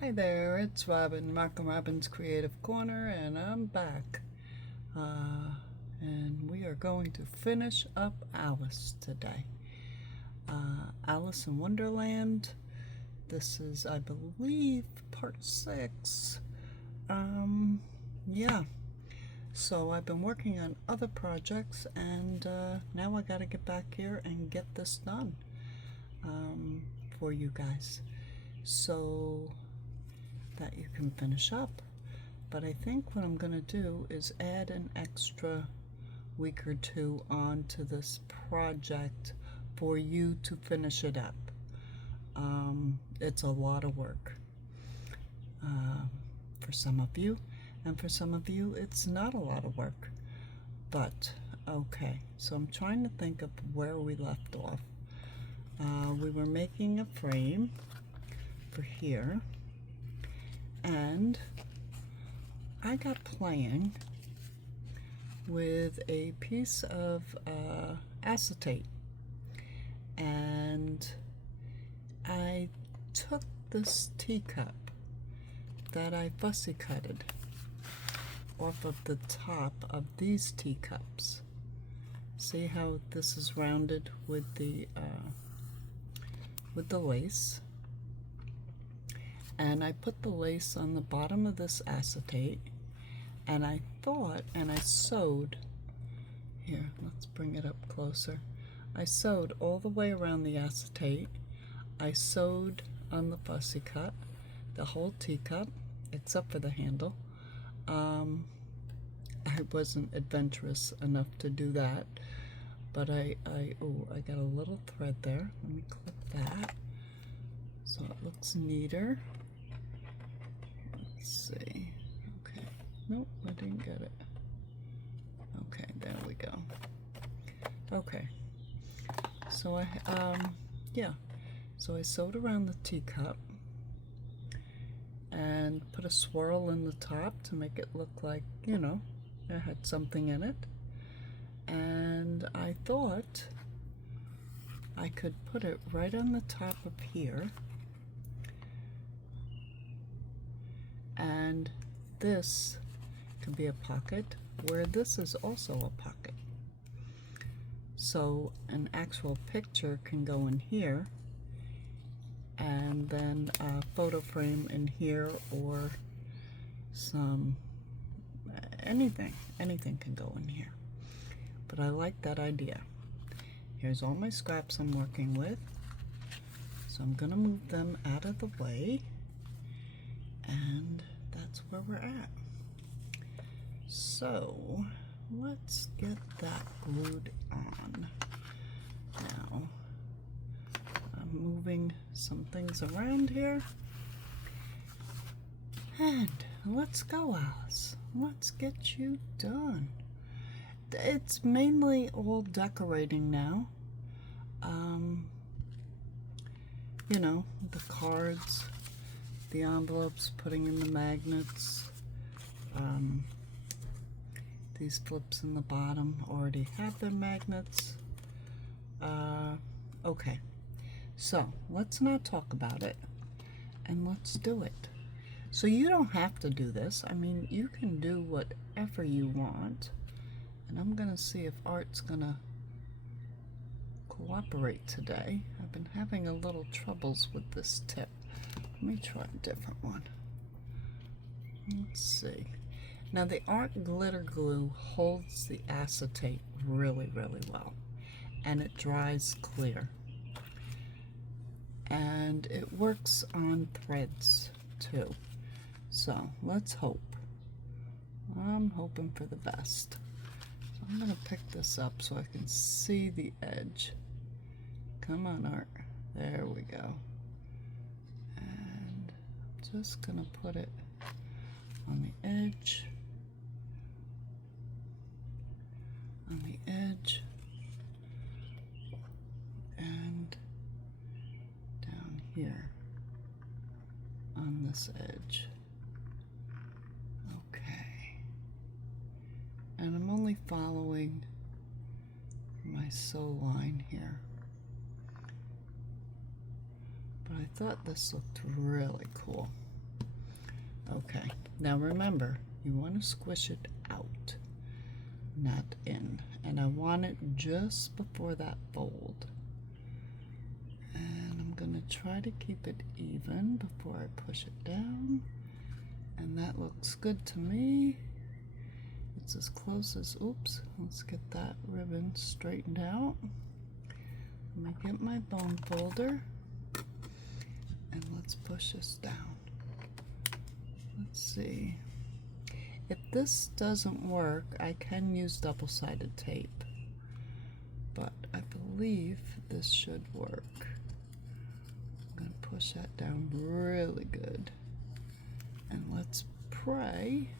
Hi there, it's Robin, Mark and Robin's Creative Corner, and I'm back. And we are going to finish up Alice today. Alice in Wonderland. This is, I believe, part 6. Yeah. So I've been working on other projects, and now I gotta get back here and get this done for you guys, so that you can finish up. But I think what I'm going to do is add an extra week or two onto this project for you to finish it up. It's a lot of work for some of you, and for some of you it's not a lot of work. But okay, so I'm trying to think of where we left off. We were making a frame for here, and I got playing with a piece of acetate, and I took this teacup that I fussy cutted off of the top of these teacups. See how this is rounded with the lace? And I put the lace on the bottom of this acetate, and I thought, and I sewed, here, let's bring it up closer. I sewed all the way around the acetate. I sewed on the fussy cut, the whole teacup, except for the handle. I wasn't adventurous enough to do that, but I got a little thread there. Let me clip that so it looks neater. Let's see. Okay. Nope, I didn't get it. Okay, there we go. Okay. So so I sewed around the teacup and put a swirl in the top to make it look like, you know, it had something in it. And I thought I could put it right on the top of here, and this could be a pocket where this is also a pocket. So an actual picture can go in here, and then a photo frame in here, or some anything can go in here. But I like that idea. Here's all my scraps I'm working with, so I'm gonna move them out of the way, and that's where we're at. So let's get that glued on. Now I'm moving some things around here, and let's go, Alice. Let's get you done. It's mainly all decorating now. You know, the cards, the envelopes, putting in the magnets. These flips in the bottom already have their magnets. Okay, so let's not talk about it, and let's do it. So you don't have to do this. I mean, you can do whatever you want. And I'm gonna see if Art's gonna cooperate today. I've been having a little troubles with this tip. Let me try a different one. Let's see. Now the Art glitter glue holds the acetate really, really well, and it dries clear. And it works on threads too. So let's hope. I'm hoping for the best. I'm gonna pick this up so I can see the edge. Come on, Art. There we go. And I'm just gonna put it on the edge. On the edge. And down here on this edge. Okay. And I'm only following my sew line here. But I thought this looked really cool. Okay, now remember, you want to squish it out, not in. And I want it just before that fold. And I'm going to try to keep it even before I push it down. And that looks good to me. It's as close as, oops, let's get that ribbon straightened out. Let me get my bone folder and let's push this down. Let's see. If this doesn't work, I can use double-sided tape, but I believe this should work. I'm going to push that down really good. And let's pray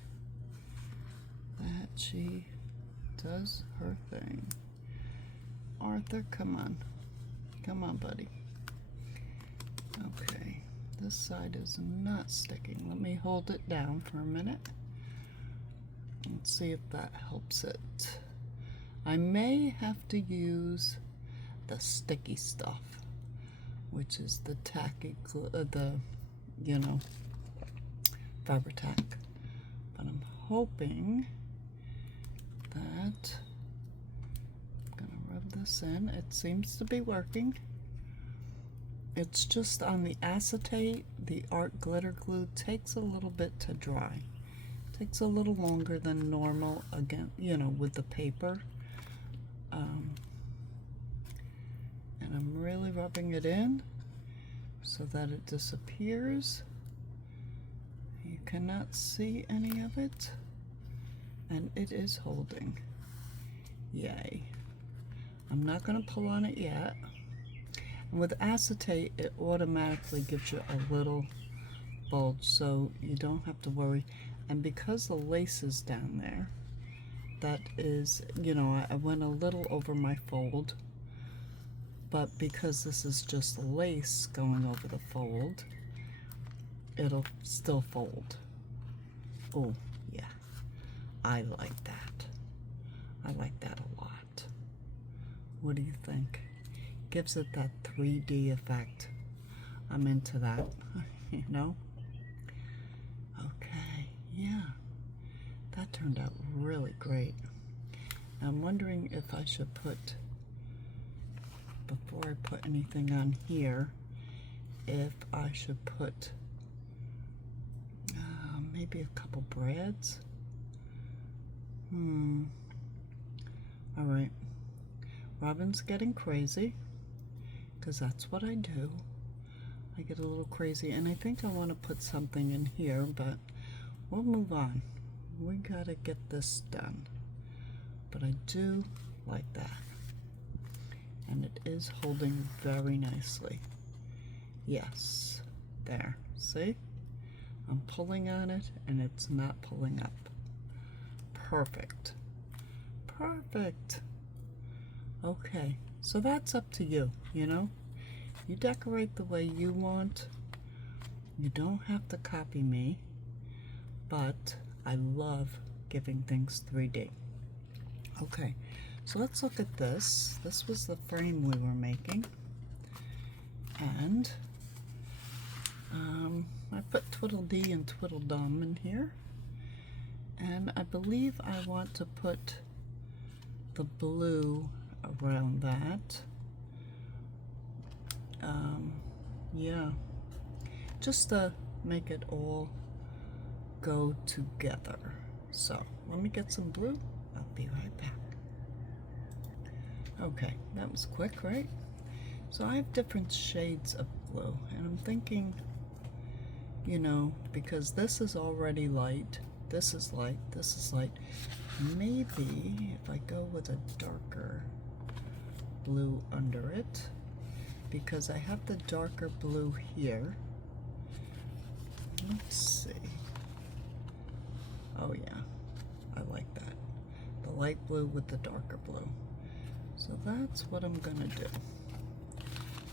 that she does her thing. Arthur, come on. Come on, buddy. Okay, this side is not sticking. Let me hold it down for a minute. Let's see if that helps it. I may have to use the sticky stuff, which is the tacky glue, you know, Fabri-Tac. But I'm hoping that I'm gonna rub this in. It seems to be working. It's just on the acetate, the art glitter glue takes a little bit to dry. Takes a little longer than normal, again, you know, with the paper. And I'm really rubbing it in so that it disappears. You cannot see any of it, and it is holding. Yay. I'm not going to pull on it yet. And with acetate, it automatically gives you a little bulge, so you don't have to worry. And because the lace is down there, that is, you know, I went a little over my fold, but because this is just lace going over the fold, it'll still fold. Oh, yeah. I like that. I like that a lot. What do you think? Gives it that 3D effect. I'm into that, you know? Okay, yeah. That turned out really great. I'm wondering if I should put, before I put anything on here, if I should put maybe a couple brads. All right. Robin's getting crazy, because that's what I do. I get a little crazy, and I think I want to put something in here, but we'll move on. We gotta get this done. But I do like that. And it is holding very nicely. Yes. There. See? I'm pulling on it, and it's not pulling up. Perfect. Perfect. Okay. So that's up to you, you know? You decorate the way you want. You don't have to copy me, but I love giving things 3D. Okay, so let's look at this. This was the frame we were making, and I put Twiddledee and Twiddledum in here, and I believe I want to put the blue around that. Yeah, just to make it all go together. So let me get some blue. I'll be right back. Okay, that was quick, right? So I have different shades of blue, and I'm thinking, you know, because this is already light, this is light, this is light, maybe if I go with a darker blue under it, because I have the darker blue here. Let's see. Oh yeah, I like that. The light blue with the darker blue. So that's what I'm gonna do.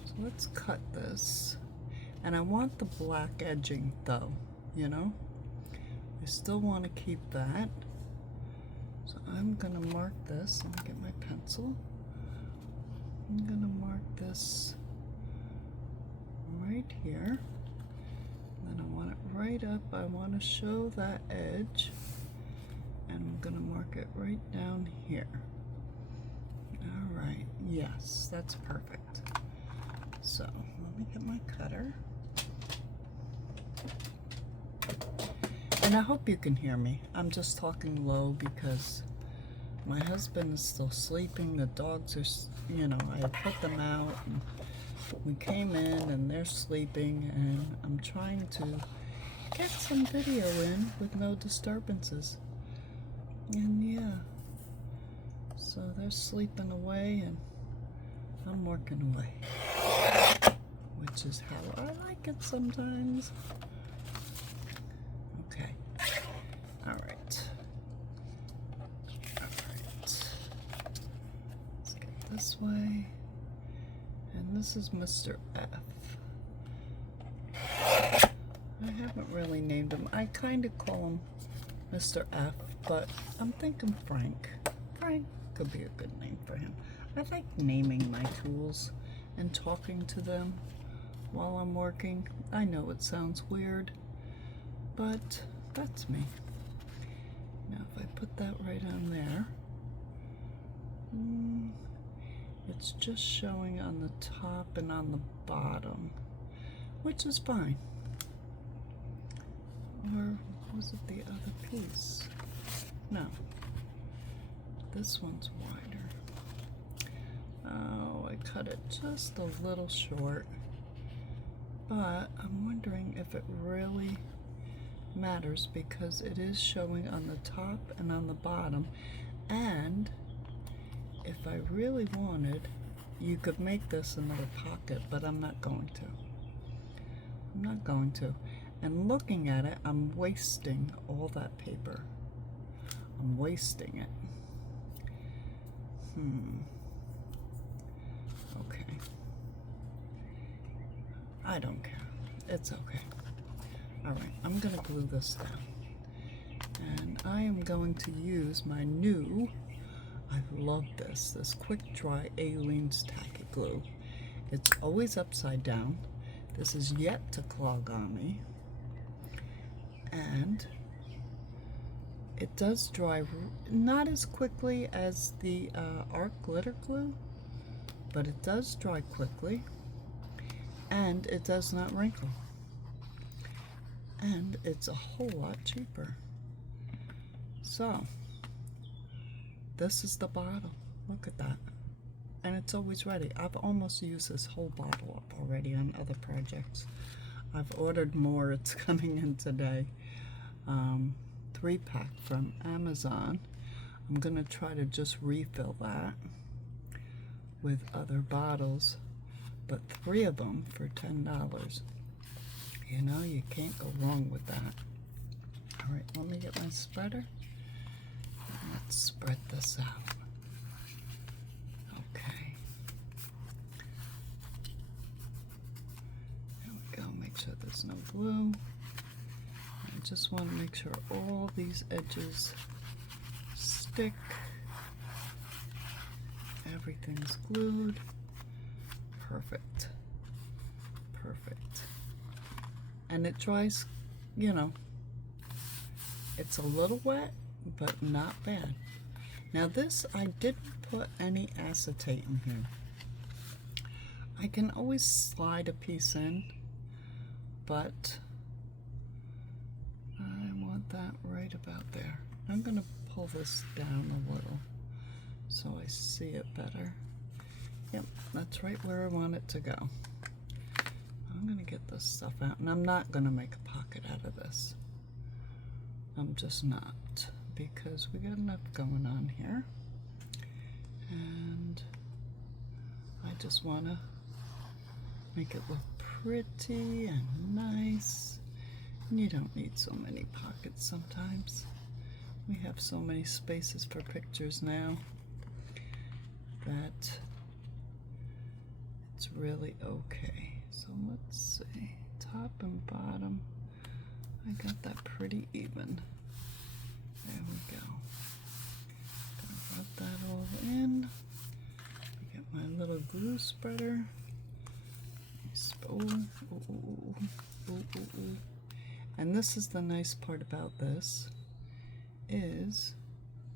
So let's cut this. And I want the black edging though, you know? I still want to keep that. So I'm gonna mark this. Let me get my pencil. I'm gonna mark this right here. Then I want it right right up. I want to show that edge, and I'm going to mark it right down here. All right, yes, that's perfect. So let me get my cutter. And I hope you can hear me. I'm just talking low because my husband is still sleeping. The dogs are, you know, I put them out and we came in and they're sleeping, and I'm trying to get some video in with no disturbances. And yeah, so they're sleeping away and I'm working away, which is how I like it sometimes. Okay, all right. Let's get this way. And this is Mr. F. I haven't really named him. I kind of call him Mr. F, but I'm thinking Frank. Frank could be a good name for him. I like naming my tools and talking to them while I'm working. I know it sounds weird, but that's me. Now if I put that right on there, it's just showing on the top and on the bottom, which is fine. Or was it the other piece? No, this one's wider. Oh, I cut it just a little short, but I'm wondering if it really matters because it is showing on the top and on the bottom. And if I really wanted, you could make this another pocket, but I'm not going to. I'm not going to. And looking at it, I'm wasting all that paper. I'm wasting it. Okay. I don't care. It's okay. All right, I'm gonna glue this down. And I am going to use my new, I love this quick dry Aleene's tacky glue. It's always upside down. This is yet to clog on me. And it does dry not as quickly as the art glitter glue, but it does dry quickly, and it does not wrinkle, and it's a whole lot cheaper. So this is the bottle. Look at that. And it's always ready. I've almost used this whole bottle up already on other projects. I've ordered more. It's coming in today. 3-pack from Amazon. I'm gonna try to just refill that with other bottles, but 3 of them for $10. You know, you can't go wrong with that. All right, let me get my spreader. Let's spread this out. Okay. There we go. Make sure there's no glue. I just want to make sure all these edges stick. Everything's glued. Perfect. Perfect. And it dries, you know, it's a little wet, but not bad. Now this, I didn't put any acetate in here. I can always slide a piece in, but I want that right about there. I'm gonna pull this down a little so I see it better. Yep, that's right where I want it to go. I'm gonna get this stuff out, and I'm not gonna make a pocket out of this. I'm just not, because we got enough going on here. And I just wanna make it look pretty and nice. And you don't need so many pockets sometimes. We have so many spaces for pictures now that it's really okay. So let's see, top and bottom, I got that pretty even. There we go. Gonna rub that all in. Get my little glue spreader. And this is the nice part about this, is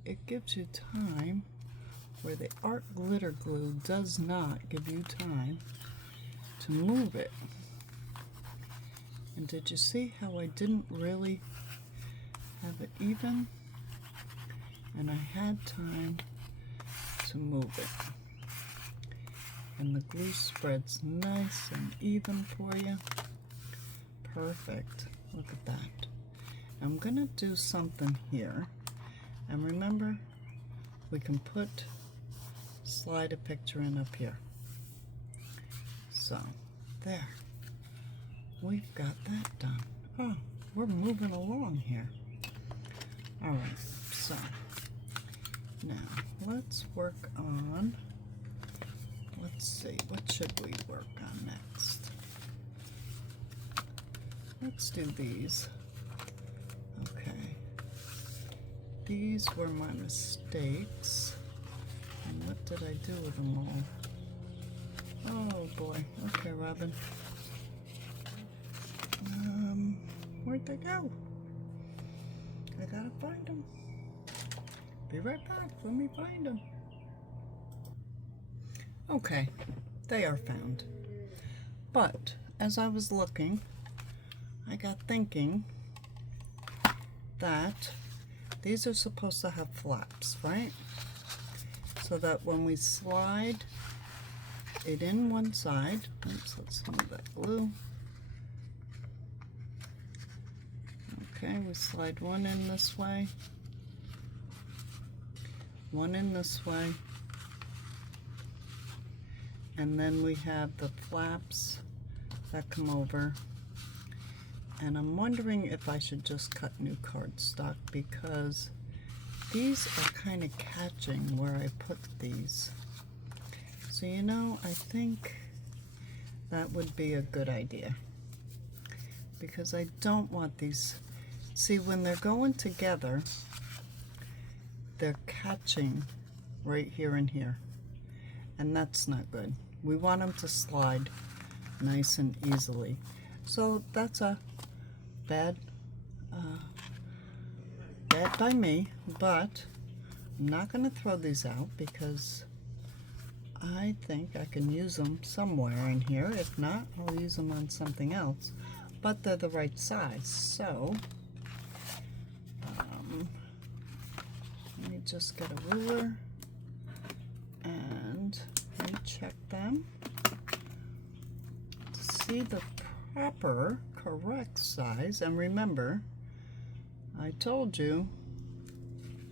it gives you time where the art glitter glue does not give you time to move it. And did you see how I didn't really have it even? And I had time to move it. And the glue spreads nice and even for you. Perfect. Look at that. I'm gonna do something here. And remember, we can slide a picture in up here. So, there. We've got that done. Oh, we're moving along here. Alright, so now let's work on, let's see, what should we work on next? Let's do these. Okay. These were my mistakes. And what did I do with them all? Oh boy. Okay, Robin. Where'd they go? I gotta find them. Be right back. Let me find them. Okay, they are found. But as I was looking, I got thinking that these are supposed to have flaps, right? So that when we slide it in one side, oops, let's move that glue. Okay, we slide one in this way, one in this way, and then we have the flaps that come over. And I'm wondering if I should just cut new cardstock, because these are kind of catching where I put these. So you know, I think that would be a good idea, because I don't want these. See, when they're going together, they're catching right here and here, and that's not good. We want them to slide nice and easily. So that's a bad by me, but I'm not going to throw these out because I think I can use them somewhere in here. If not, I'll use them on something else, but they're the right size. So let me just get a ruler and recheck them to see the proper, correct size. And remember, I told you,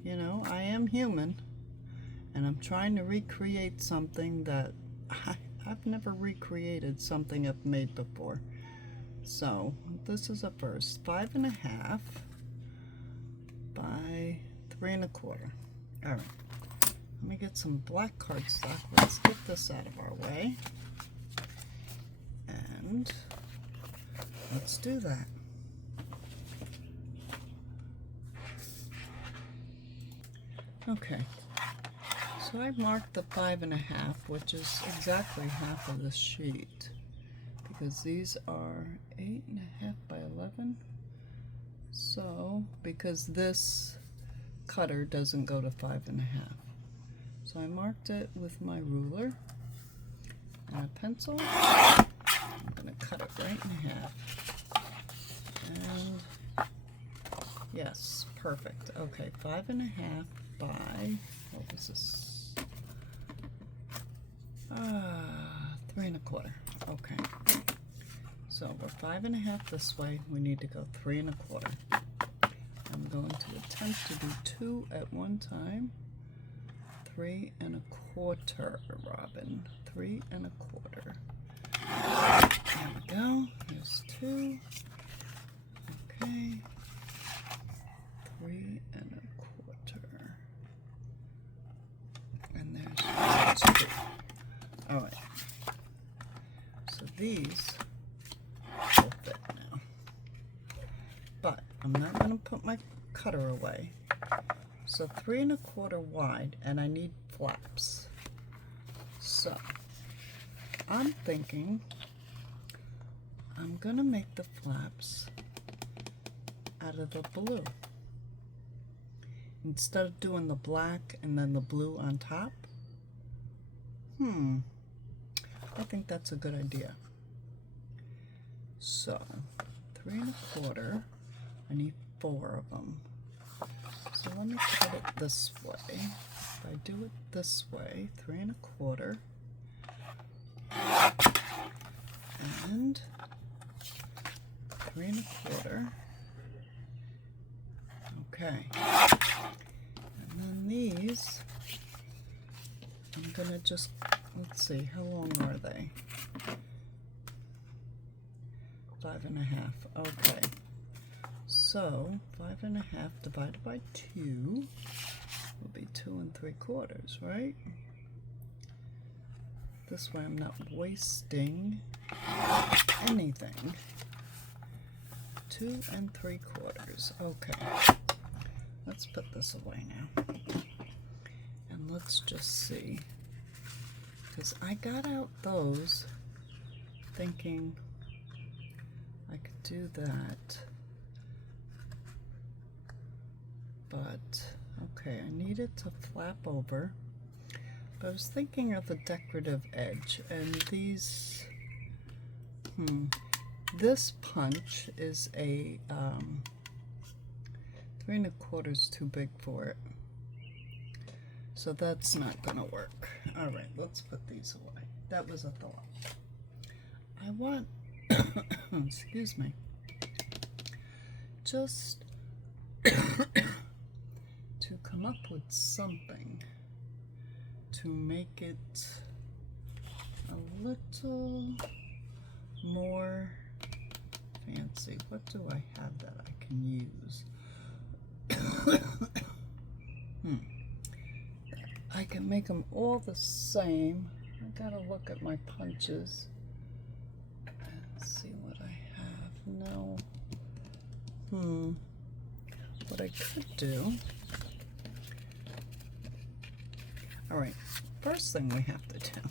you know, I am human, and I'm trying to recreate something that I've never recreated something I've made before. So this is a first 5.5 by 3 1/4. All right, let me get some black cardstock. Let's get this out of our way, and let's do that. Okay, so I marked the 5.5, which is exactly half of the sheet, because these are 8.5 by 11. So, because this cutter doesn't go to 5.5. So I marked it with my ruler and a pencil. I'm going to cut it right in half. And yes, perfect. Okay, 5.5 by, what was this? 3 1/4. Okay. So we're 5.5 this way. We need to go 3 1/4. I'm going to attempt to do 2 at one time. 3 1/4, Robin. 3 1/4. There we go. Here's 2. Okay. 3 1/4. And there's 2. All right. So these will fit now. But I'm not going to put my cutter away. So 3 1/4 wide, and I need flaps. So I'm thinking I'm going to make the flaps out of the blue. Instead of doing the black and then the blue on top. I think that's a good idea. So 3 1/4. I need 4 of them. So let me put it this way. If I do it this way, 3 1/4, and 3 1/4. Okay. And then these, I'm gonna just, let's see, how long are they? 5 1/2. Okay. So 5 1/2 divided by 2 will be 2 3/4, right? This way I'm not wasting anything. 2 3/4. Okay. Let's put this away now. And let's just see. Because I got out those thinking I could do that. But, okay, I need it to flap over. But I was thinking of a decorative edge, and these, this punch is a 3 1/4 is too big for it. So that's not gonna work. All right, let's put these away. That was a thought. I want, excuse me, just to come up with something to make it a little more fancy. What do I have that I can use? I can make them all the same. I gotta look at my punches and see what I have. No. What I could do. Alright, first thing we have to do.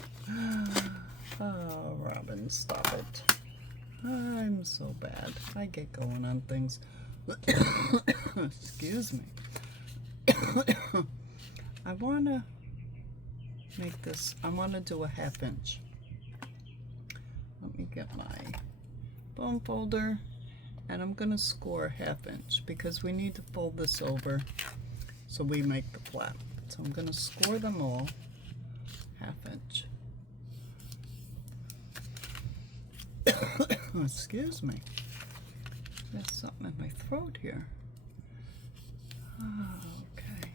Oh, Robin, stop it. I'm so bad. I get going on things. Excuse me. I want to make this, I want to do a 1/2 inch. Let me get my bone folder, and I'm going to score a 1/2 inch because we need to fold this over so we make the flap. So I'm going to score them all 1/2 inch. Excuse me. There's something in my throat here. Okay.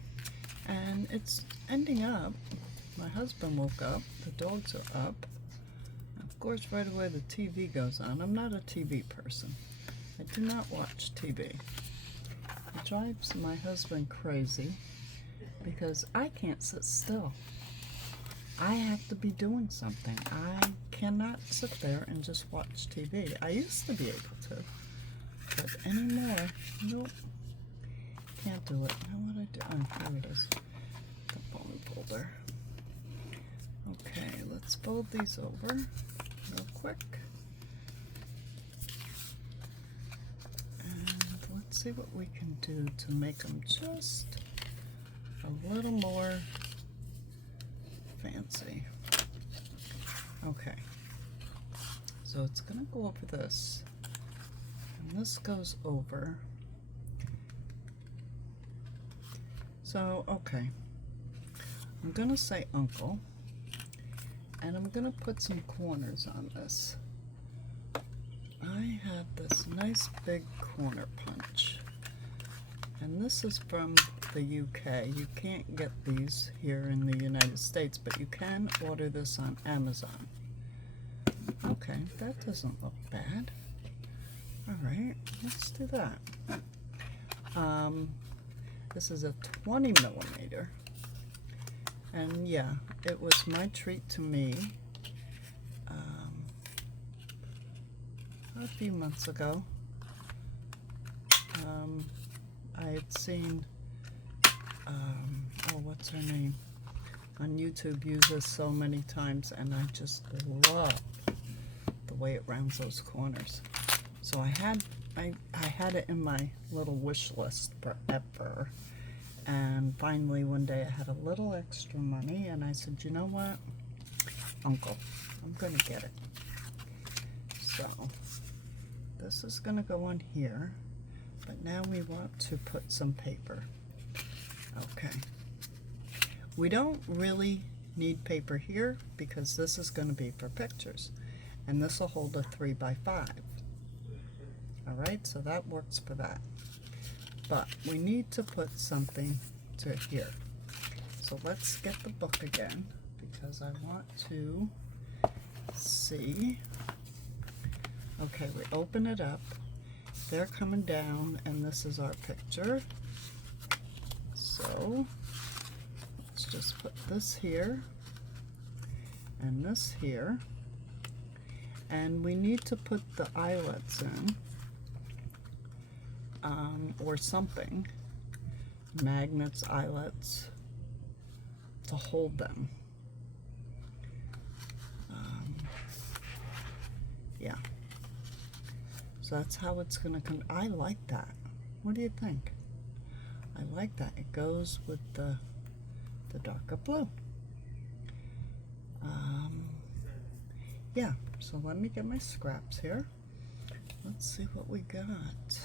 And it's ending up, my husband woke up, the dogs are up. Of course, right away the TV goes on. I'm not a TV person. I do not watch TV. It drives my husband crazy because I can't sit still. I have to be doing something. I cannot sit there and just watch TV. I used to be able to, but anymore, nope. Can't do it. Now what I do? Oh, here it is. The bone folder. Okay, let's fold these over real quick. And let's see what we can do to make them just a little more fancy. Okay, so it's gonna go over this, and this goes over. So, okay, I'm gonna say uncle, and I'm gonna put some corners on this. I have this nice big corner punch, and this is from the UK. You can't get these here in the United States, but you can order this on Amazon. Okay, that doesn't look bad. All right, let's do that. This is a 20 millimeter, and yeah, it was my treat to me a few months ago. I had seen oh, what's her name, on YouTube, use this so many times, and I just love the way it rounds those corners. So I had I had it in my little wish list forever. And finally one day I had a little extra money and I said, you know what, Uncle, I'm gonna get it. So this is gonna go on here, but now we want to put some paper. Okay. We don't really need paper here because this is gonna be for pictures. And this will hold a 3x5. All right, so that works for that. But we need to put something to here. So let's get the book again because I want to see. Okay, we open it up. They're coming down and this is our picture. So let's just put this here and this here. And we need to put the eyelets in. Or something, magnets, eyelets, to hold them. Yeah, so that's how it's gonna come. I like that. What do you think? I like that. It goes with the darker blue. Yeah, so let me get my scraps here. Let's see what we got.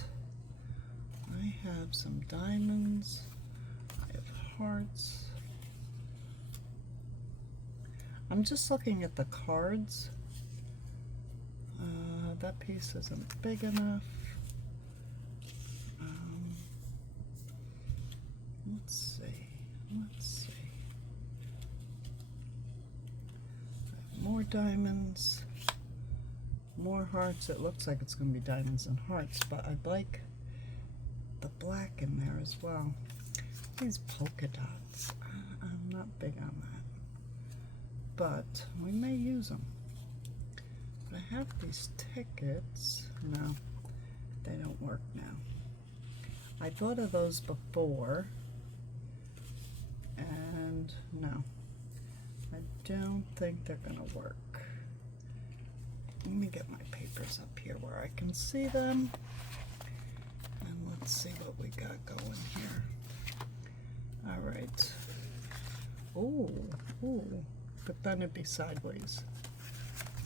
I have some diamonds, I have hearts. I'm just looking at the cards. That piece isn't big enough. Let's see. More diamonds, more hearts. It looks like it's going to be diamonds and hearts, but I'd like the black in there as well. These polka dots, I'm not big on that, but we may use them. But I have these tickets. No, they don't work now. I thought of those before, and no, I don't think they're gonna work. Let me get my papers up here where I can see them. Let's see what we got going here. All right. Ooh, but then it'd be sideways.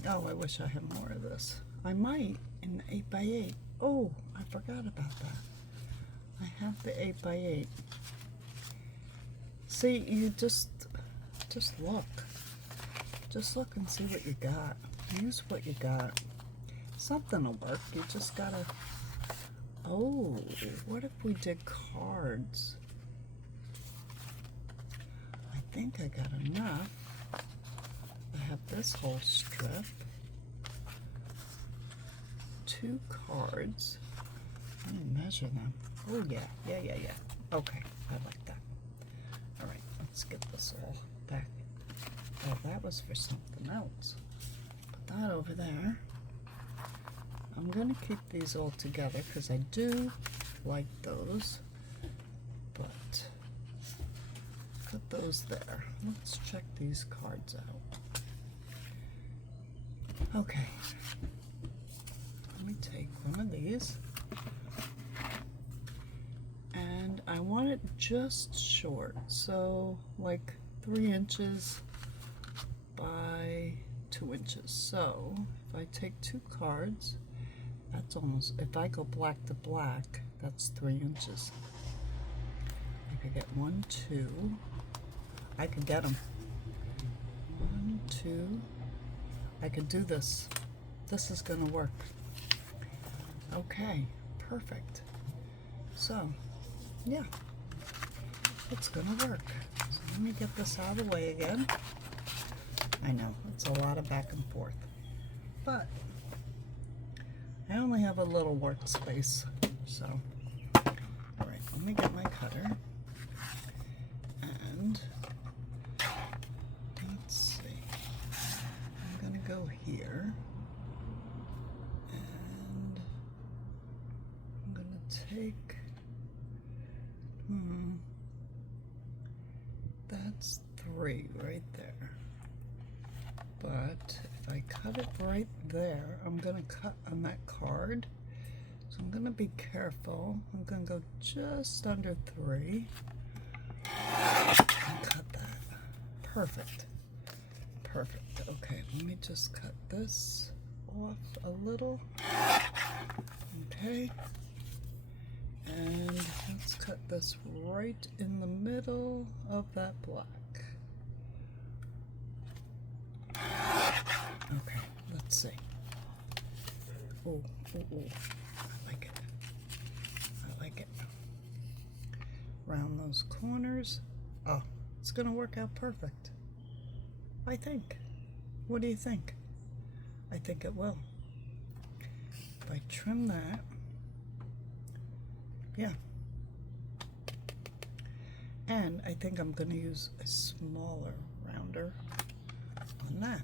Oh, I wish I had more of this. I might in the 8x8. Oh, I forgot about that. I have the 8x8. See, you just look. Just look and see what you got. Use what you got. Something will work. You just gotta. Oh, what if we did cards? I think I got enough. I have this whole strip. 2 cards. Let me measure them. Oh, yeah. Okay, I like that. All right, let's get this all back. Oh, that was for something else. Put that over there. I'm going to keep these all together because I do like those, but put those there. Let's check these cards out. Okay, let me take one of these, and I want it just short, so like 3 inches by 2 inches. So if I take 2 cards, that's almost, if I go black to black, that's 3 inches. I could get 1, 2. I could get them. 1, 2. I could do this. This is gonna work. Okay, perfect. So, yeah, it's gonna work. So let me get this out of the way again. I know, it's a lot of back and forth, but I only have a little workspace, so. All right, let me get my cutter, and let's see. I'm gonna go here, and I'm gonna take, that's 3 right there. But if I cut it right there, I'm gonna cut on that card. So I'm gonna be careful. I'm gonna go just under 3 and cut that. Perfect. Perfect. Okay, let me just cut this off a little. Okay. And let's cut this right in the middle of that black. Okay, let's see. Oh, I like it. I like it. Round those corners. Oh, it's gonna work out perfect. I think. What do you think? I think it will. If I trim that, yeah. And I think I'm gonna use a smaller rounder on that.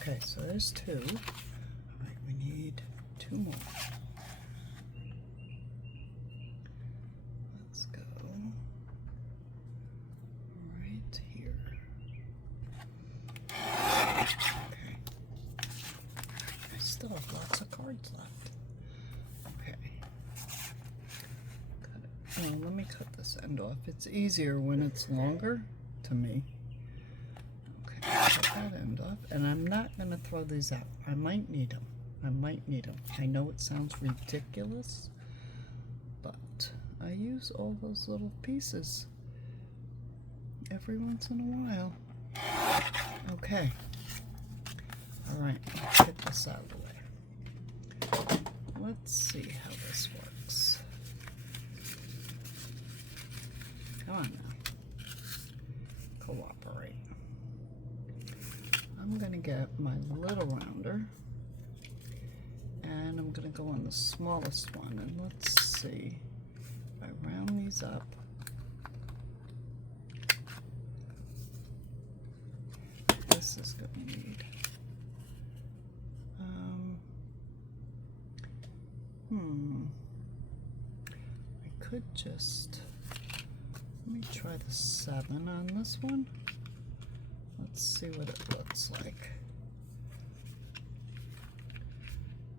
Okay, so there's 2. All right, we need 2 more. Let's go right here. Okay. I still have lots of cards left. Okay. Oh, let me cut this end off. It's easier when it's longer to me. Cut that end off, and I'm not going to throw these out. I might need them. I know it sounds ridiculous, but I use all those little pieces every once in a while. Okay. All right, let's get this out of the way. Let's see how this works. Come on now. Cooperate. I'm going to get my little rounder, and I'm going to go on the smallest one, and let's see if I round these up. This is going to need I could just, let me try the 7 on this one. Let's see what it looks like.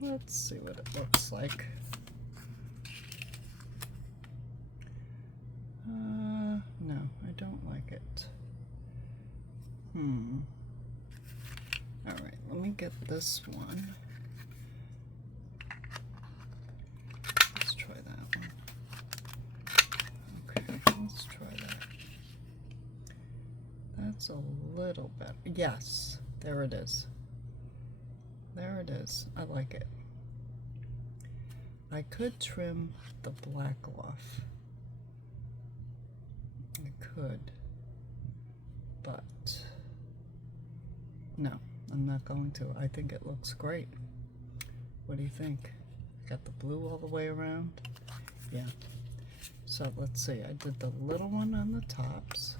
Let's see what it looks like. No, I don't like it. Alright, let me get this one. Let's try that one. Okay, let's try that. That's a little better. Yes, there it is. There it is. I like it. I could trim the black off. I could. But no, I'm not going to. I think it looks great. What do you think? Got the blue all the way around? Yeah. So let's see. I did the little one on the tops.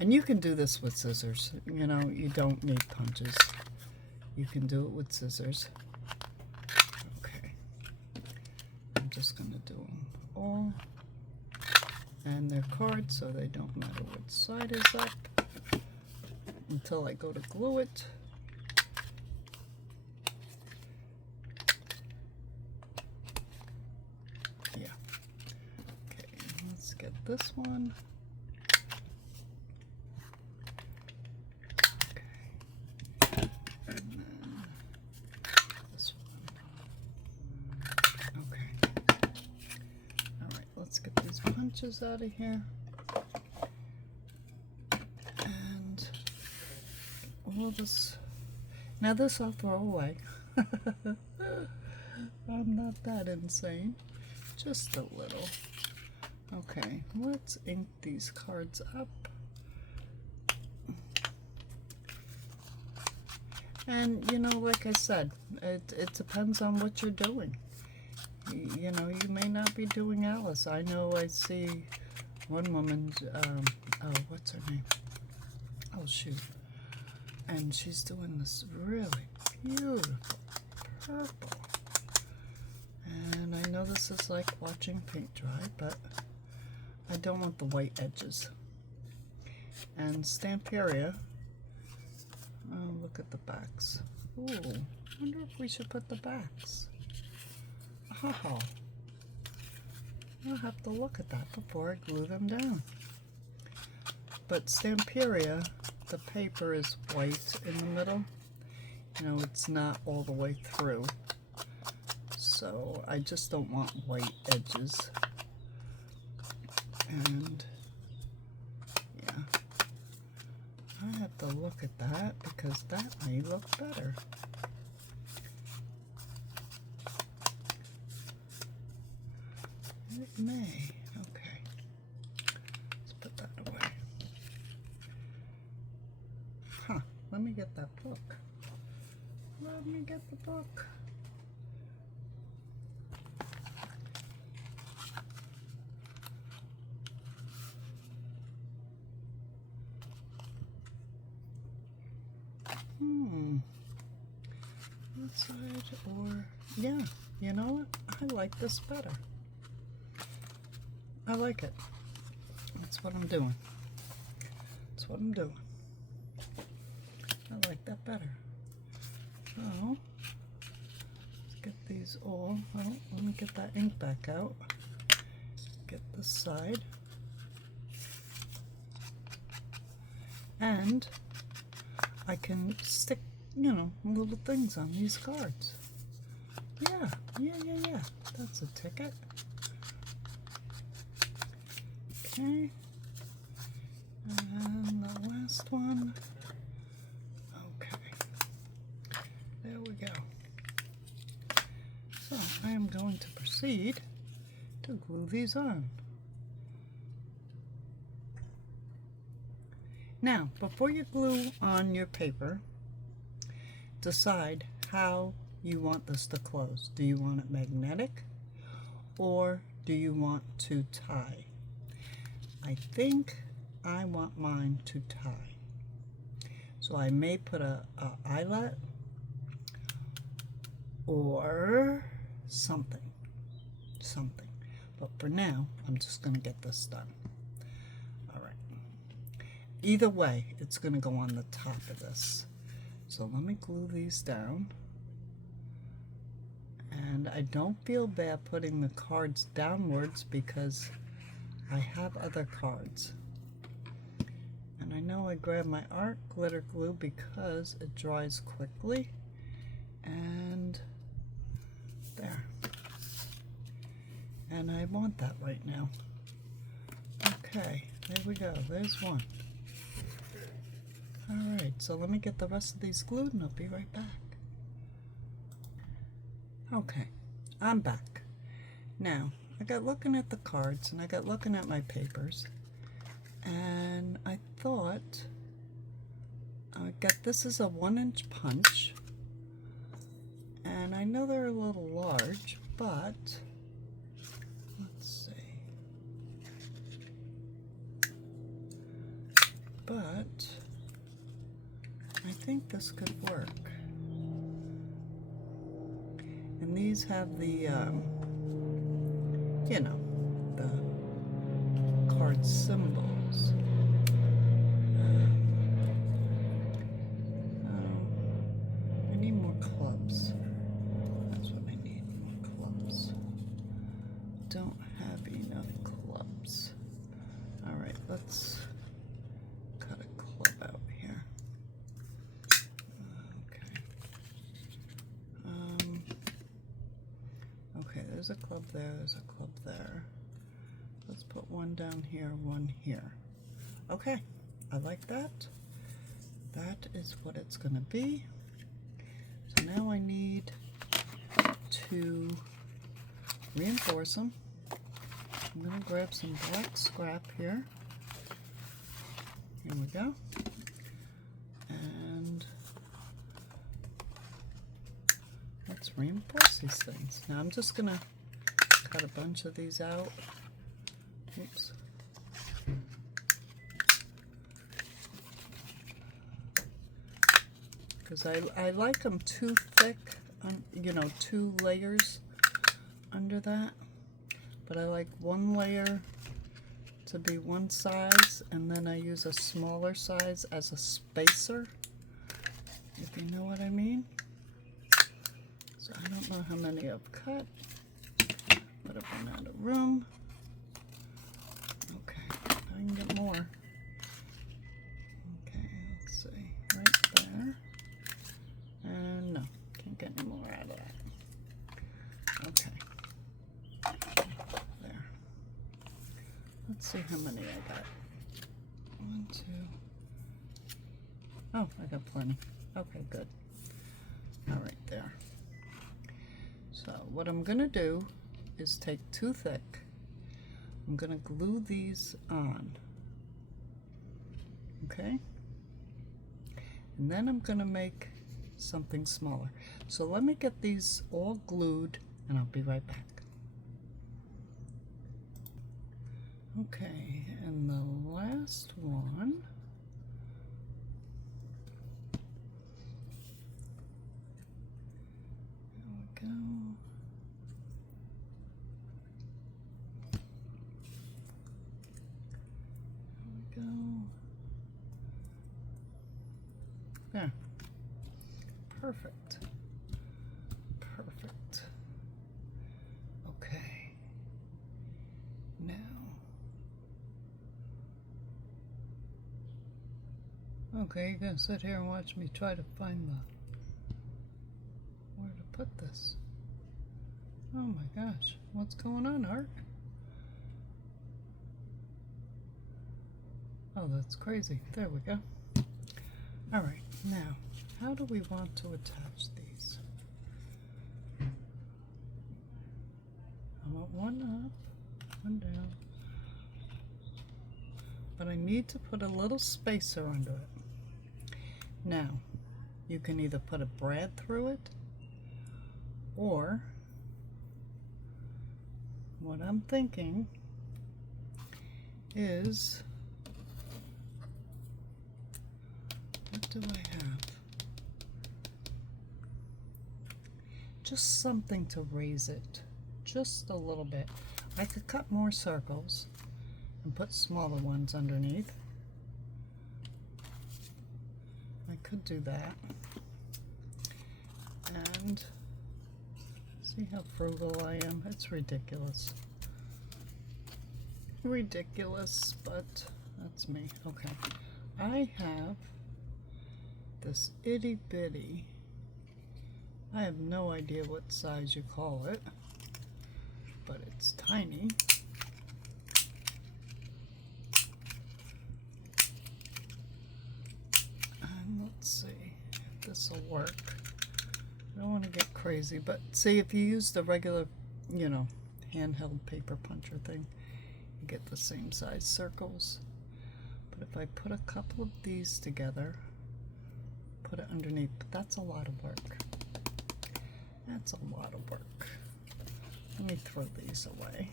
And you can do this with scissors. You know, you don't need punches. You can do it with scissors. Okay. I'm just going to do them all. And they're cards, so they don't matter what side is up until I go to glue it. Yeah. Okay, let's get this one. Okay. And then this one. Okay. All right, let's get these punches out of here. And all this. Now this I'll throw away. I'm not that insane. Just a little. Okay, let's ink these cards up. And you know, like I said, it depends on what you're doing. You know, you may not be doing Alice. I know I see one woman, oh, what's her name? Oh, shoot. And she's doing this really beautiful purple. And I know this is like watching paint dry, but I don't want the white edges. And Stamperia look at the backs. Ooh, wonder if we should put the backs. Oh, I'll have to look at that before I glue them down. But Stamperia, the paper is white in the middle. You know, it's not all the way through. So I just don't want white edges. And yeah, I have to look at that because that may look better. It may. Okay. Let's put that away. Huh. Let me get that book. Let me get the book. That side or, yeah, you know what? I like this better. I like it. That's what I'm doing. That's what I'm doing. I like that better. So, let's get these all, well, let me get that ink back out. Get this side. And I can stick, you know, little things on these cards. Yeah. That's a ticket. Okay. And the last one. Okay. There we go. So I am going to proceed to glue these on. Now, before you glue on your paper, decide how you want this to close. Do you want it magnetic or do you want to tie? I think I want mine to tie. So I may put a eyelet or something. But for now, I'm just going to get this done. All right. Either way, it's going to go on the top of this. So let me glue these down. And I don't feel bad putting the cards downwards because I have other cards. And I know I grabbed my art glitter glue because it dries quickly. And there. And I want that right now. Okay, there we go. There's one. Alright, so let me get the rest of these glued and I'll be right back. Okay, I'm back. Now, I got looking at the cards and I got looking at my papers and I thought this is a 1-inch punch and I know they're a little large, but let's see. But I think this could work. And these have the, you know, the card symbols. I need more clubs. That's what I need, more clubs. Don't have enough clubs. All right, let's cut a club out here. Okay, there's a club there, there's a club there. Let's put one down here, one here. Okay, I like that. That is what it's going to be. So now I need to reinforce them. I'm going to grab some black scrap here. Here we go. And let's reinforce these things. Now I'm just going to cut a bunch of these out. Oops. Because I like them too thick, you know, 2 layers under that. But I like one layer to be one size, and then I use a smaller size as a spacer. if you know what I mean. So I don't know how many I've cut, but I've run out of room. Okay, I can get more. Okay, let's see, right there. And no, can't get any more out of that. Okay, there. Let's see how many I got. 1, 2. Oh, I got plenty. Okay, good. All right, there. So what I'm gonna do is take 2 thick. I'm gonna glue these on. Okay? And then I'm gonna make something smaller. So let me get these all glued and I'll be right back. Okay, and the last one. There we go. There we go. There. Perfect. Perfect. Okay. Now. Okay, you're gonna sit here and watch me try to find where to put this. Oh my gosh, what's going on, Art? Oh, that's crazy. There we go. All right, now, how do we want to attach these? I want one up, one down, but I need to put a little spacer under it. Now, you can either put a brad through it, or what I'm thinking is, what do I have? Just something to raise it, just a little bit. I could cut more circles and put smaller ones underneath. I could do that. And see how frugal I am? It's ridiculous. Ridiculous, but that's me. Okay. I have this itty bitty, I have no idea what size you call it, but it's tiny. And let's see if this will work. I don't want to get crazy, but see, if you use the regular, you know, handheld paper puncher thing, you get the same size circles. But if I put a couple of these together, put it underneath, but that's a lot of work. That's a lot of work. Let me throw these away.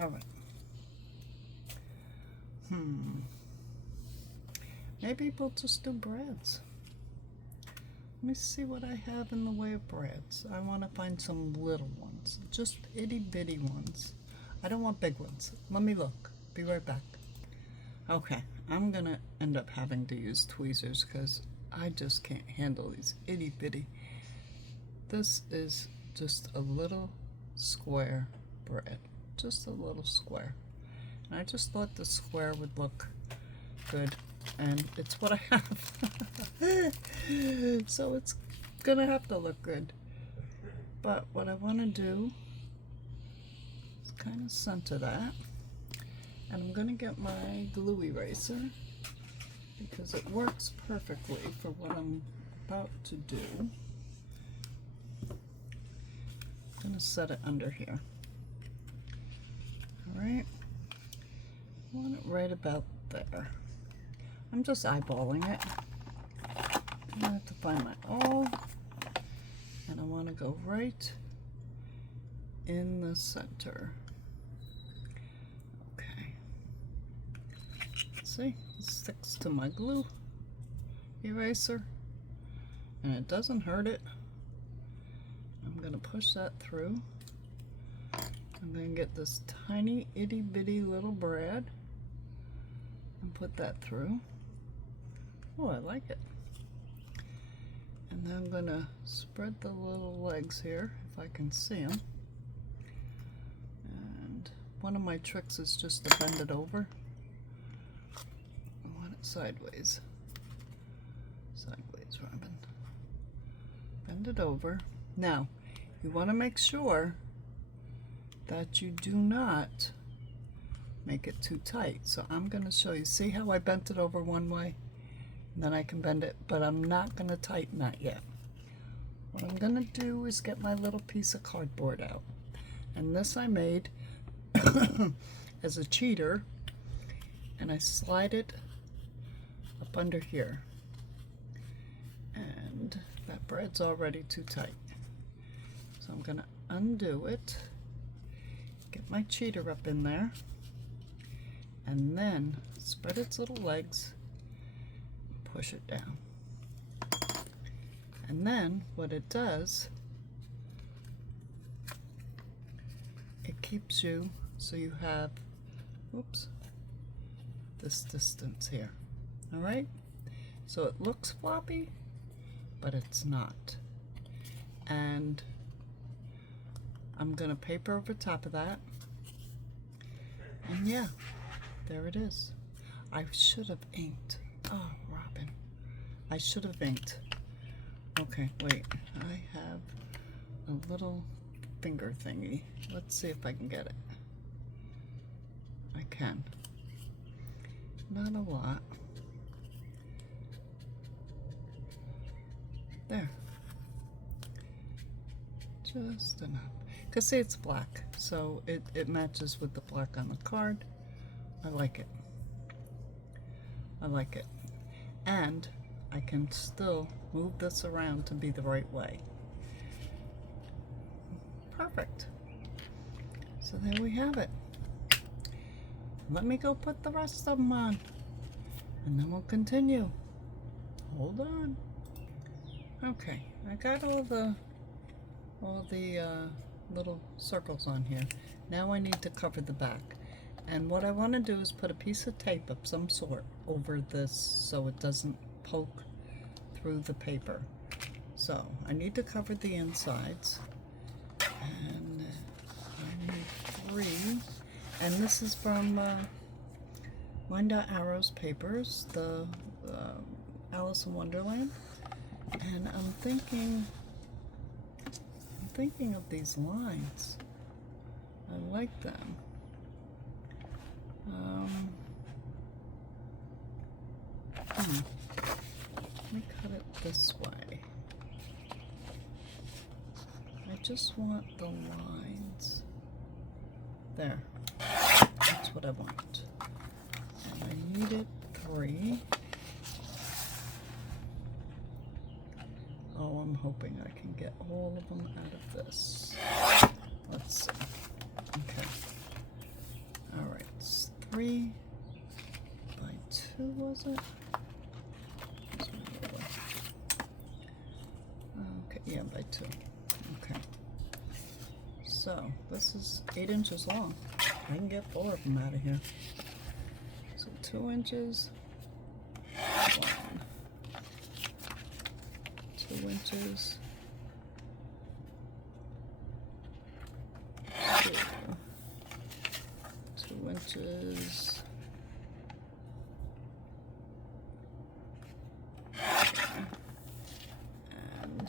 All right. Maybe we'll just do brads. Let me see what I have in the way of brads. I want to find some little ones, just itty bitty ones. I don't want big ones. Let me look. Be right back. Okay, I'm gonna end up having to use tweezers because I just can't handle these itty bitty. This is just a little square brad, just a little square. And I just thought the square would look good, and it's what I have. So it's gonna have to look good. But what I want to do is kind of center that, and I'm gonna get my glue eraser because it works perfectly for what I'm about to do. I'm gonna set it under here. All right, I want it right about there. I'm just eyeballing it. I have to find my awl, and I want to go right in the center. Okay. See, it sticks to my glue eraser, and it doesn't hurt it. I'm going to push that through. I'm going to get this tiny itty bitty little brad and put that through. Oh, I like it. Now I'm going to spread the little legs here if I can see them. And one of my tricks is just to bend it over. I want it sideways. Sideways, Robin. Bend it over. Now, you want to make sure that you do not make it too tight. So I'm going to show you. See how I bent it over one way? And then I can bend it, but I'm not going to tighten that yet. What I'm going to do is get my little piece of cardboard out. And this I made as a cheater, and I slide it up under here. And that bread's already too tight. So I'm going to undo it, get my cheater up in there, and then spread its little legs, push it down. And then what it does, it keeps you so you have, oops, this distance here. All right? So it looks floppy, but it's not. And I'm going to paper over top of that. And yeah, there it is. I should have inked. Oh, Robin. I should have inked. Okay, wait. I have a little finger thingy. Let's see if I can get it. I can. Not a lot. There. Just enough. Because see, it's black, so it matches with the black on the card. I like it. I like it. And I can still move this around to be the right way. Perfect. So there we have it. Let me go put the rest of them on, and then we'll continue. Hold on. Okay, I got all the little circles on here. Now I need to cover the back. And what I want to do is put a piece of tape of some sort over this so it doesn't poke through the paper. So I need to cover the insides. And I need 3. And this is from Wind Out Arrows Papers, the Alice in Wonderland. And I'm thinking of these lines. I like them. Let me cut it this way. I just want the lines. There. That's what I want. And I needed 3. Oh, I'm hoping I can get all of them out of this. Let's see. Okay. All right. It's 3 by 2, was it? Okay, yeah, by 2. Okay. So this is 8 inches long. I can get 4 of them out of here. So 2 inches. 1. 2 inches. 2. 2 inches. And,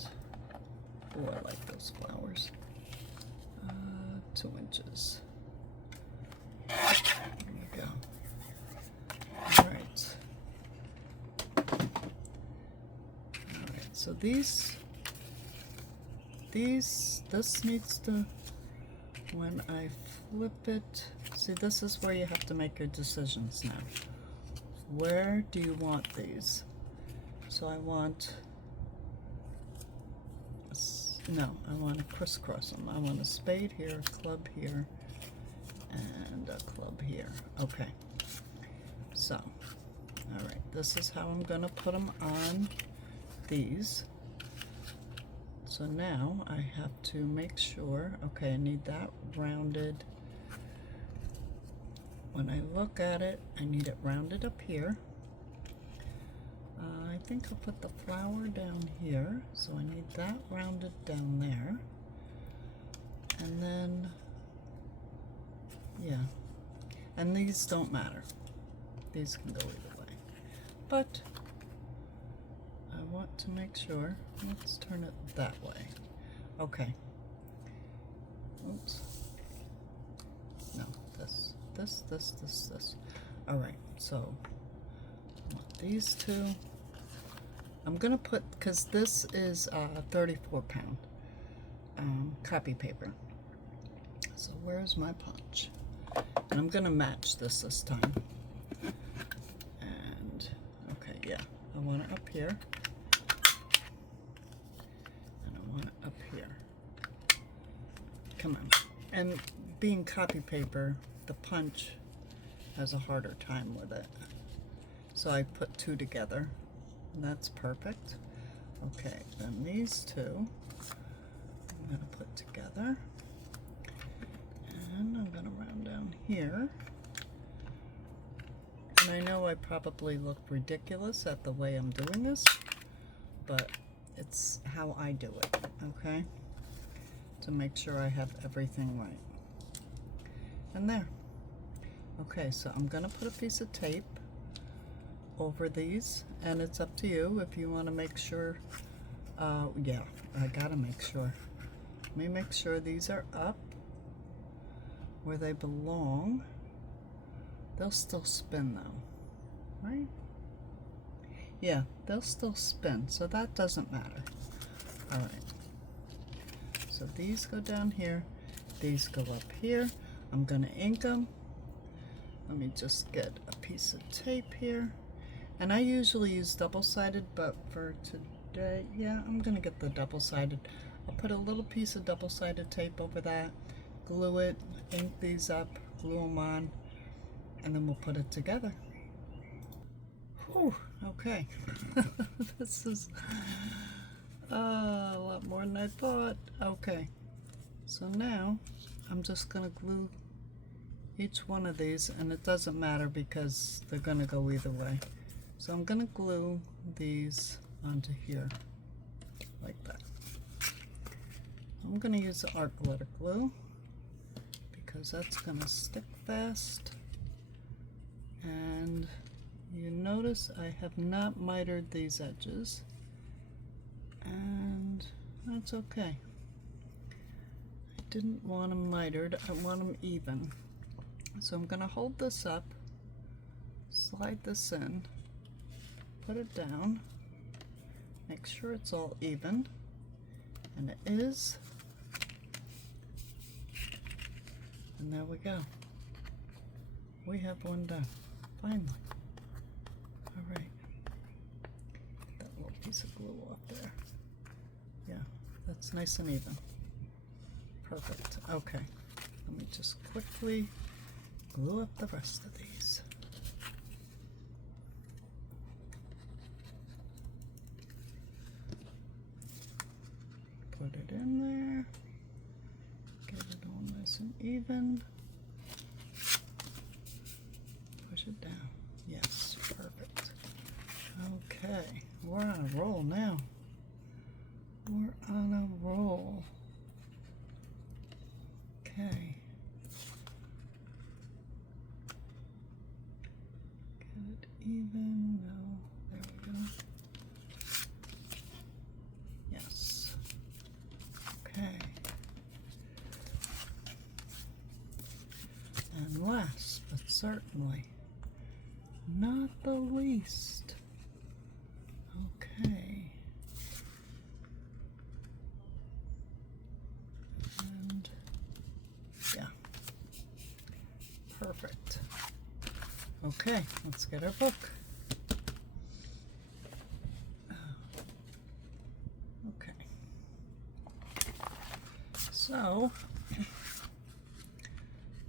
oh, I like those flowers. 2 inches. There you go. All right. So this needs to, when I flip it, see, this is where you have to make your decisions now. Where do you want these? So I want, no, I want to crisscross them. I want a spade here, a club here, and a club here. Okay. So, all right, this is how I'm going to put them on these. So now I have to make sure, okay, I need that rounded. When I look at it, I need it rounded up here. I think I'll put the flower down here So I need that rounded down there. And then, yeah. And these don't matter. These can go either way. But I want to make sure, let's turn it that way. Okay. Oops. No, this. All right, so I want these two. I'm gonna put, because this is 34-pound copy paper. So where's my punch? And I'm gonna match this time. And okay, yeah, I want it up here, and I want it up here. Come on. And being copy paper, the punch has a harder time with it. So I put two together. And that's perfect. Okay, then these two I'm going to put together. And I'm going to round down here. And I know I probably look ridiculous at the way I'm doing this, but it's how I do it, okay? To make sure I have everything right. And there. Okay, so I'm gonna put a piece of tape over these, and it's up to you if you want to make sure. Yeah, I gotta make sure. Let me make sure these are up where they belong. They'll still spin though, right? Yeah, they'll still spin, so that doesn't matter. All right. So these go down here, these go up here. I'm gonna ink them. Let me just get a piece of tape here. And I usually use double-sided, but for today, yeah, I'm gonna get the double-sided. I'll put a little piece of double-sided tape over that, glue it, ink these up, glue them on, and then we'll put it together. Whew, okay. This is a lot more than I thought. Okay, so now I'm just gonna glue each one of these, and it doesn't matter because they're gonna go either way. So I'm gonna glue these onto here, like that. I'm gonna use the art glitter glue because that's gonna stick fast. And you notice I have not mitered these edges, and that's okay. I didn't want them mitered, I want them even. So I'm gonna hold this up, slide this in, put it down, make sure it's all even, and it is, and there we go. We have one done, finally. All right, that little piece of glue off there. Yeah, that's nice and even. Perfect, okay. Let me just quickly glue up the rest of these. Put it in there, get it all nice and even, push it down. Yes, perfect. Okay, we're on a roll now. We're on a roll. Okay. Get it even, no, there we go. Yes. Okay. And last, but certainly not the least. Okay. And yeah. Perfect. Okay, let's get our book. Okay. So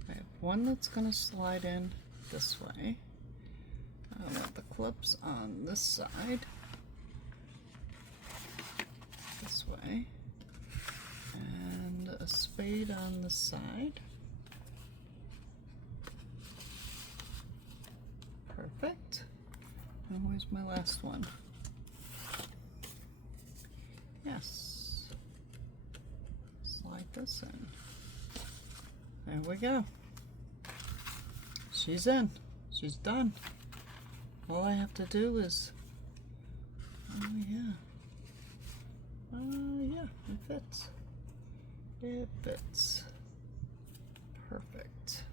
I have one that's going to slide in this way. I want the clips on this side, this way, and a spade on the side. Perfect. And where's my last one? Yes. Slide this in. There we go. She's in. She's done. All I have to do is, oh yeah. Yeah, it fits. It fits. Perfect.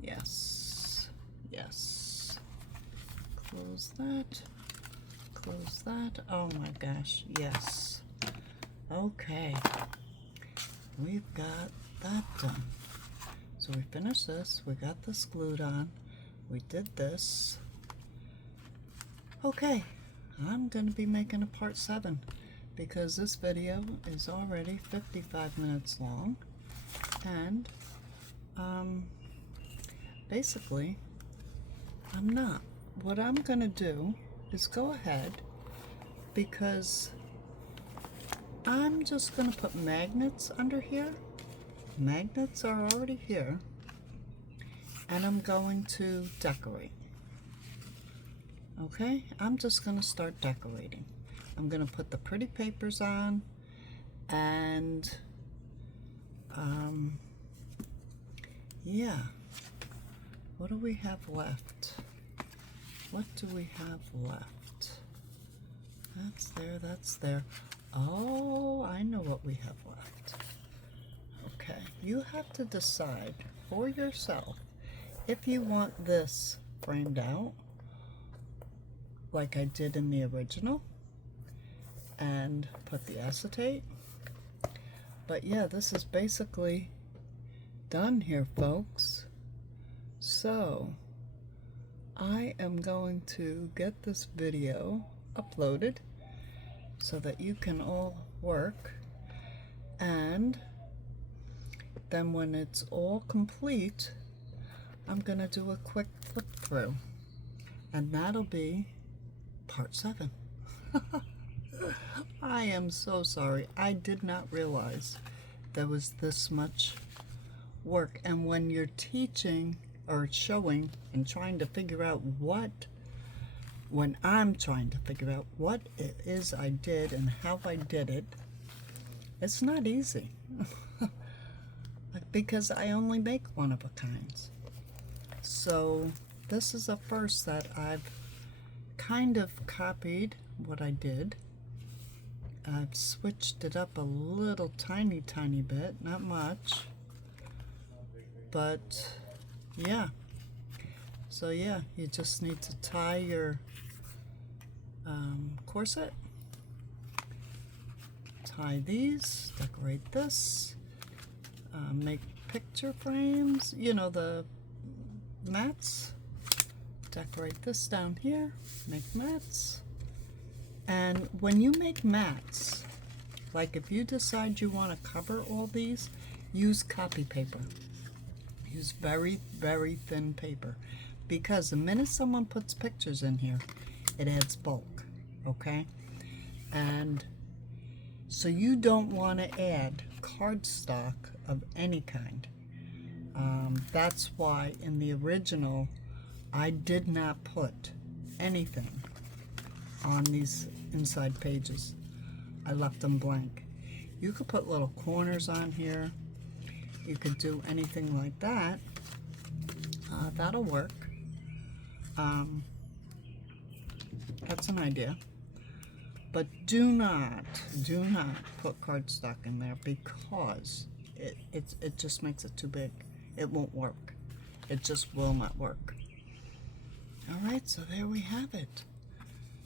Yes. Yes. Close that. Close that. Oh my gosh. Yes. Okay. We've got that done. So we finished this. We got this glued on. We did this. Okay. I'm going to be making a part 7 because this video is already 55 minutes long. And basically, I'm not. What I'm going to do is go ahead, because I'm just going to put magnets under here. Magnets are already here, and I'm going to decorate. Okay, I'm just going to start decorating. I'm going to put the pretty papers on, and yeah. What do we have left? What do we have left? That's there, that's there. Oh, I know what we have left. Okay, you have to decide for yourself if you want this framed out like I did in the original and put the acetate. But yeah, this is basically done here, folks. So I am going to get this video uploaded so that you can all work, and then when it's all complete, I'm gonna do a quick flip through, and that'll be part 7. I am so sorry. I did not realize there was this much work, and when you're teaching or showing and trying to figure out when I'm trying to figure out what it is I did and how I did it, it's not easy. Because I only make one of a kinds. So this is a first that I've kind of copied what I did. I've switched it up a little tiny bit, not much, but yeah. So yeah, you just need to tie your corset, tie these, decorate this, make picture frames, you know, the mats, decorate this down here, make mats. And when you make mats, like if you decide you want to cover all these, use copy paper. Use very, very thin paper, because the minute someone puts pictures in here, it adds bulk, okay? And so you don't want to add cardstock of any kind. That's why in the original, I did not put anything on these inside pages. I left them blank. You could put little corners on here. You could do anything like that. That'll work. That's an idea. But do not put cardstock in there, because it just makes it too big. It won't work. It just will not work. Alright, so there we have it.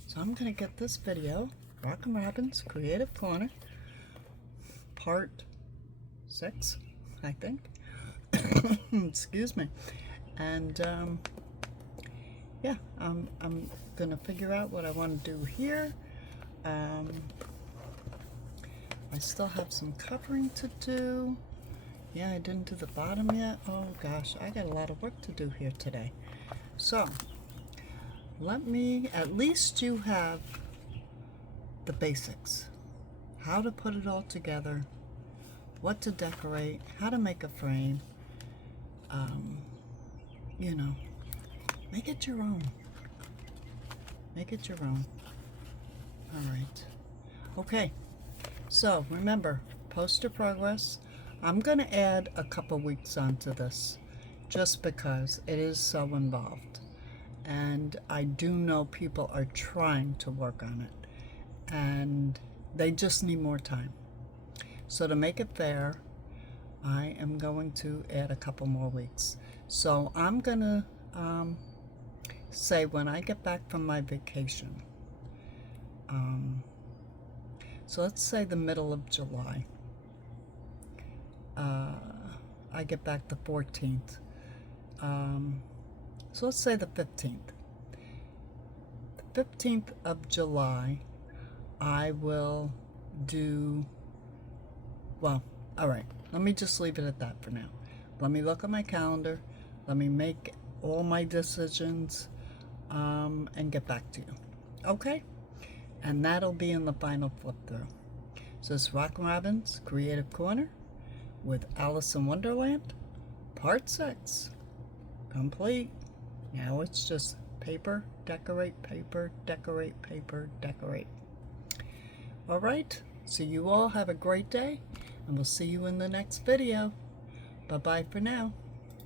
So I'm going to get this video, Rockin' Robin's Creative Corner, part 6, I think. Excuse me. And yeah, I'm going to figure out what I want to do here. I still have some covering to do. Yeah, I didn't do the bottom yet. Oh gosh, I got a lot of work to do here today. So at least you have the basics. How to put it all together, what to decorate, how to make a frame. You know, make it your own. Make it your own. All right. Okay, so remember, poster progress. I'm going to add a couple weeks onto this just because it is so involved. And I do know people are trying to work on it and they just need more time. So to make it fair, I am going to add a couple more weeks. So I'm going to say when I get back from my vacation, so let's say the middle of July, I get back the 14th. So let's say the 15th. The 15th of July, I will do, well, all right, let me just leave it at that for now. Let me look at my calendar. Let me make all my decisions and get back to you. Okay? And that'll be in the final flip through. So it's Rockin' Robin's Creative Corner with Alice in Wonderland, Part 6. Complete. Now it's just paper, decorate, paper, decorate, paper, decorate. All right, so you all have a great day, and we'll see you in the next video. Bye-bye for now.